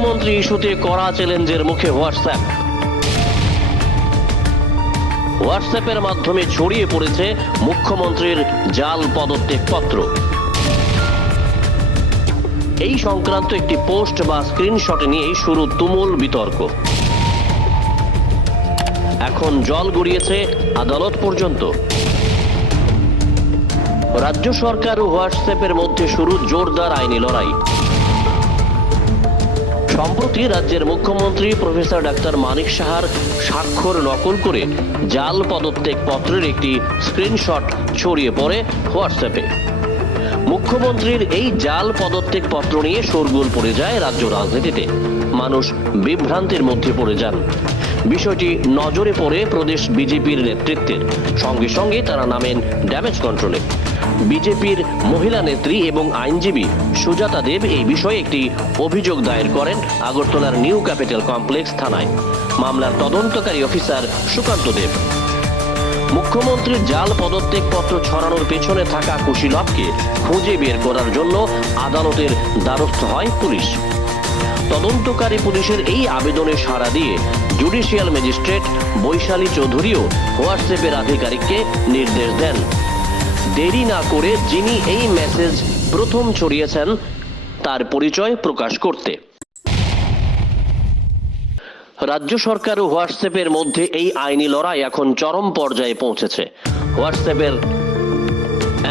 মুখ্যমন্ত্রী ইস্যুতে কড়া চ্যালেঞ্জের মুখে হোয়াটসঅ্যাপ। হোয়াটসঅ্যাপের মাধ্যমে ছড়িয়ে পড়েছে মুখ্যমন্ত্রীর জাল পদত্যাগ পত্র এই সংক্রান্ত একটি পোস্ট বা স্ক্রিনশট নিয়েই শুরু তুমুল বিতর্ক। এখন জল গড়িয়েছে আদালত পর্যন্ত। রাজ্য সরকার ও হোয়াটসঅ্যাপের মধ্যে শুরু জোরদার আইনি লড়াই। সম্প্রতি রাজ্যের মুখ্যমন্ত্রী প্রফেসর ডাক্তার মানিক সাহার স্বাক্ষর নকল করে জাল পদত্যাগ পত্রের একটি স্ক্রিনশট ছড়িয়ে পড়ে হোয়াটসঅ্যাপে। মুখ্যমন্ত্রীর এই জাল পদত্যাগ পত্র নিয়ে শোরগোল পড়ে যায় রাজ্য রাজনীতিতে। মানুষ বিভ্রান্তির মধ্যে পড়ে যান। বিষয়টি নজরে পড়ে প্রদেশ বিজেপির নেতৃত্বের। সঙ্গে সঙ্গে তারা নামেন ড্যামেজ কন্ট্রোলে। বিজেপির মহিলা নেত্রী এবং আইনজীবী সুজাতা দেব এই বিষয়ে একটি অভিযোগ দায়ের করেন আগরতলার নিউ ক্যাপিটাল কমপ্লেক্স থানায়। মামলার তদন্তকারী অফিসার সুকান্ত দেব। মুখ্যমন্ত্রীর জাল পদত্যাগ পত্র ছড়ানোর পেছনে থাকা কুশীলভকে খুঁজে বের করার জন্য আদালতের দ্বারস্থ হয় পুলিশ। তদন্তকারী পুলিশের এই আবেদনে সাড়া দিয়ে জুডিশিয়াল ম্যাজিস্ট্রেট বৈশালী চৌধুরীও হোয়াটসঅ্যাপের আধিকারিককে নির্দেশ দেন। দেরি না করে যিনি এই মেসেজ প্রথম ছড়িয়েছেন, তার পরিচয় প্রকাশ করতে। রাজ্য সরকার ও হোয়াটসঅ্যাপের মধ্যে এই আইনি লড়াই এখন চরম পর্যায়ে পৌঁছেছে। হোয়াটসঅ্যাপের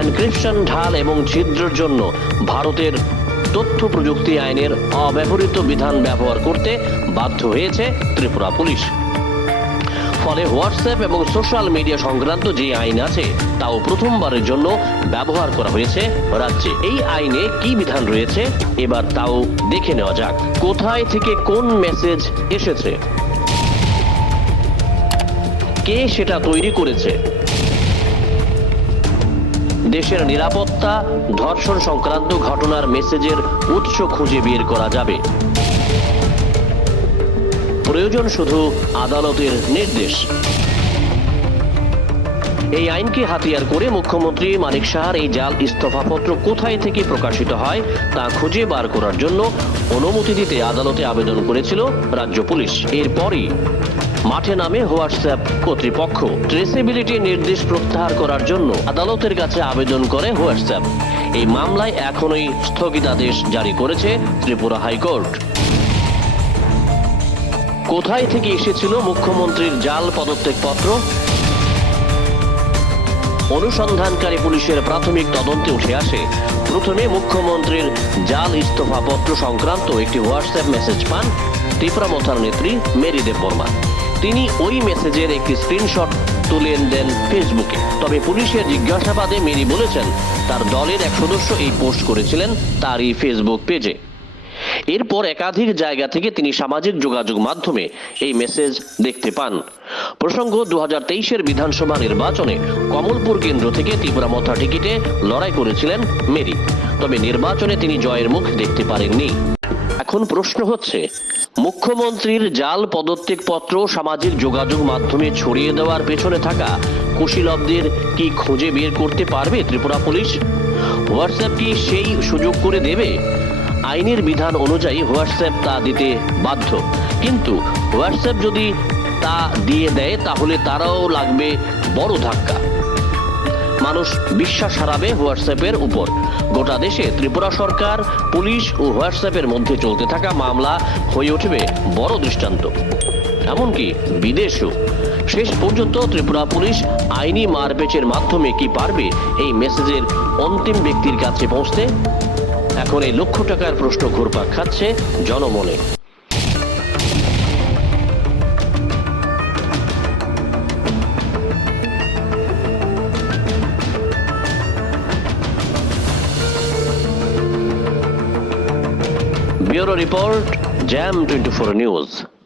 এনক্রিপশন ঢাল এবং ছিদ্রের জন্য ভারতের তথ্য প্রযুক্তি আইনের অব্যবহৃত বিধান ব্যবহার করতে বাধ্য হয়েছে ত্রিপুরা পুলিশ। ফলে হোয়াটসঅ্যাপ এবং সোশ্যাল মিডিয়া সংক্রান্ত যে আইন আছে, তাও প্রথমবারের জন্য ব্যবহার করা হয়েছে রাজ্যে। এই আইনে কি বিধান রয়েছে? এবার তাও দেখে নেওয়া যাক। কোথায় থেকে কোন মেসেজ এসেছে? কে সেটা তৈরি করেছে? দেশের নিরাপত্তা, ধর্ষণ সংক্রান্ত ঘটনার মেসেজের উৎস খুঁজে বের করা যাবে। প্রয়োজন শুধু আদালতের নির্দেশ। এই আইনকে হাতিয়ার করে মুখ্যমন্ত্রী মানিক সাহার এই জাল ইস্তফাপত্র কোথায় থেকে প্রকাশিত হয় তা খুঁজে বার করার জন্য অনুমতি দিতে আদালতে আবেদন করেছিল রাজ্য পুলিশ। এরপরই মাঠে নামে হোয়াটসঅ্যাপ কর্তৃপক্ষ। ট্রেসেবিলিটি নির্দেশ প্রত্যাহার করার জন্য আদালতের কাছে আবেদন করে হোয়াটসঅ্যাপ। এই মামলায় এখনই স্থগিতাদেশ জারি করেছে ত্রিপুরা হাইকোর্ট। কোথায় থেকে এসেছিল মুখ্যমন্ত্রীর জাল পদত্যাগ পত্র? অনুসন্ধানকারী পুলিশের প্রাথমিক তদন্তে উঠে আসে। প্রথমে মুখ্যমন্ত্রীর জাল ইস্তফা পত্র সংক্রান্ত একটি হোয়াটসঅ্যাপ মেসেজ পান ত্রিপুরা মথার নেত্রী মেরি দেব বর্মা। তিনি ওই মেসেজের একটি স্ক্রিনশট তুলে দেন ফেসবুকে। তবে পুলিশের জিজ্ঞাসাবাদে মেরি বলেছেন, তার দলের এক সদস্য এই পোস্ট করেছিলেন তারই ফেসবুক পেজে। এরপর একাধিক জায়গা থেকে তিনি সামাজিক যোগাযোগ মাধ্যমে এই মেসেজ দেখতে পান। প্রসঙ্গ দু হাজার বিধানসভা নির্বাচনে কমলপুর কেন্দ্র থেকে ত্রিপুরা মথা টিকিটে লড়াই করেছিলেন মেরি। তবে নির্বাচনে তিনি জয়ের মুখ দেখতে পারেননি। এখন প্রশ্ন হচ্ছে, মুখ্যমন্ত্রীর জাল পদত্যাগ পত্র সামাজিক যোগাযোগ মাধ্যমে ছড়িয়ে দেওয়ার পেছনে থাকা কুশীলবদের কি খুঁজে বের করতে পারবে ত্রিপুরা পুলিশ? হোয়াটসঅ্যাপ কি সেই সুযোগ করে দেবে? আইনের বিধান অনুযায়ী হোয়াটসঅ্যাপ তা দিতে বাধ্য। কিন্তু হোয়াটসঅ্যাপ যদি তা দিয়ে দেয়, তাহলে তারাও লাগবে বড় ধাক্কা। মানুষ বিশ্বাস হারাবে হোয়াটসঅ্যাপের উপর। গোটা দেশে ত্রিপুরা সরকার, পুলিশ ও হোয়াটসঅ্যাপের মধ্যে চলতে থাকা মামলা হয়ে উঠবে বড় দৃষ্টান্ত। এমনকি বিদেশেও। শেষ পর্যন্ত ত্রিপুরা পুলিশ আইনি মারপেচের মাধ্যমে কি পারবে এই মেসেজের অন্তিম ব্যক্তির কাছে পৌঁছতে? এখন এই লক্ষ টাকার প্রশ্ন ঘুরপাক খাচ্ছে জনমনে। Bureau report jam twenty four news.